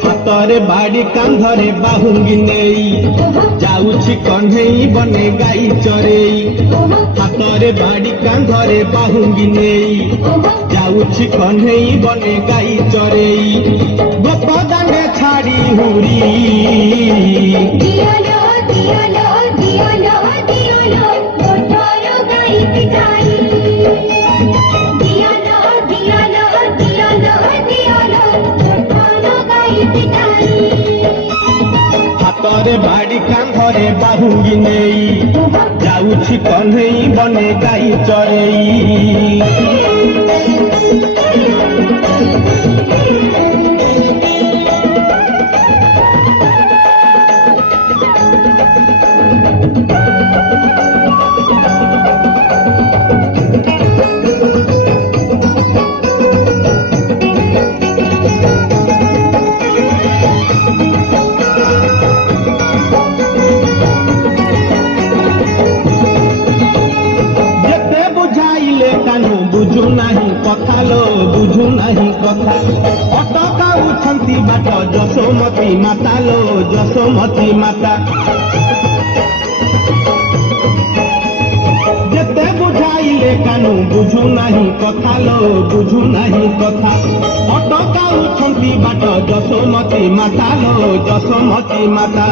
हातरे बाड़ी कांधरे बाहुंगी नेई जाउछि कन्हेई बने गाई चरेई। हातरे बाड़ी कांधरे बाहुंगी नेई जाउछि कन्हेई बने गाई चरेई। गोपदाने छाड़ी हुरी दियोलो दियोलो दियोलो दियोलो गोठरो गाई पिटाई। दियोलो दियोलो दियोलो दियोलो गोठरो गाई पिटाई। हातरे बाड़ी कांधरे बाहुंगी नेई जाउछि कन्हेई बने गाई चरेई। बुझु नहीं कथा लो बुझु नहीं कथा अटका उठंती बाट जसोमती माता लो जसोमती माता। जेते बुझाइले कानू बुझु नहीं कथा लो बुझु नहीं कथा अटका उठंती बाट जसोमती माता लो जसोमती माता।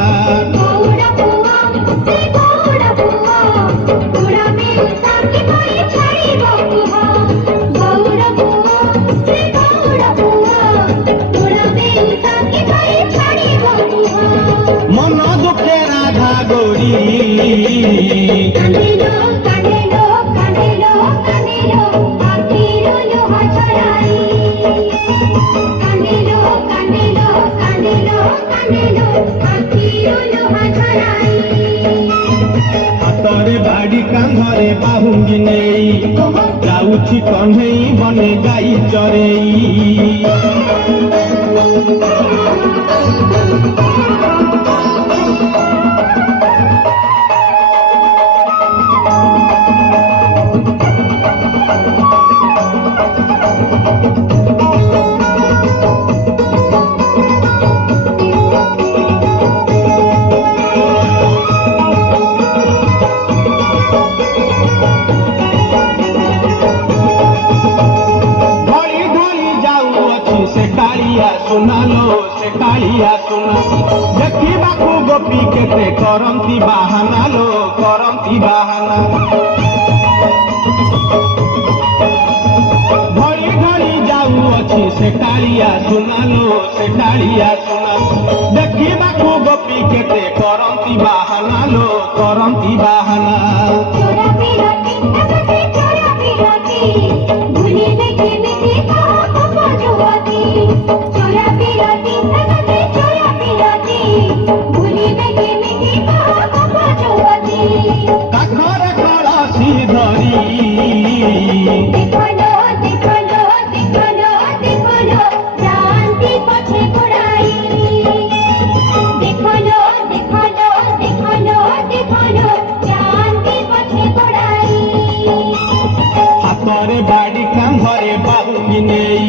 गौड़ा बुआ से गौड़ा बुआ बुढ़ा में साकी कोई छड़ी बुआ। गौड़ा बुआ से गौड़ा बुआ बुढ़ा में साकी कोई छड़ी बुआ। मन दुखे राधा गौरी कांदेलो कांदेलो कांदेलो कांदेलो आखिरो लोहा छड़ाई। कांदेलो कांदेलो कांदेलो कांदेलो आखिरो लोहा छड़ाई। हातरे बाड़ी कांधरे बाहुंगी नेई जाउछि कन्हेई बने गाई चरेई। सुनालो से कालिया सुना देखा गोपी केते करंती बाहाना लो करंती बाहाना। घड़ी घड़ी जाऊ अच्छी से कालिया सुनालो से कालिया सुना देखा गोपी केते करंती बाहाना लो करंती बाहाना। चोरा बिराती नगते चोरा बिराती भूली देखे देखे कहा कपा जुआती। चोरा बिराती नगते चोरा बिराती भूली देखे देखे कहा कपा जुआती। काखरे कलसी धरी देखलो देखलो देखलो देखलो जानती पछे पड़ाई। देखलो देखलो देखलो देखलो जानती पछे पड़ाई। हातरे बाड़ी कांधरे बाहुंगी नेई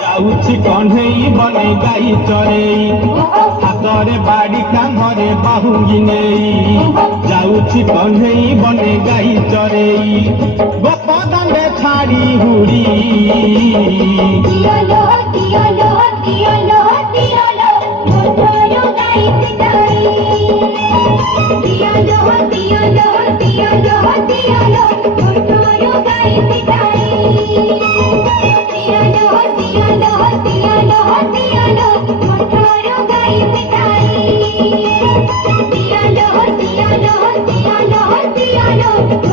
जाउछि कन्हेई बने गाई चरेई। हातरे बाड़ी कांधरे बाहुंगी नेई जाउछि कन्हेई बने गाई चरेई। गोपदाने छाड़ी हुरी दियोलो दियोलो दियोलो दियोलो गोठरो गाई पिटाई। दियोलो दियोलो दियोलो दियोलो गोठरो गाई पिटाई। दियोलो दियोलो दियोलो दियोलो गोठरो गाई पिटाई। दियोलो दियोलो दियोलो दियोलो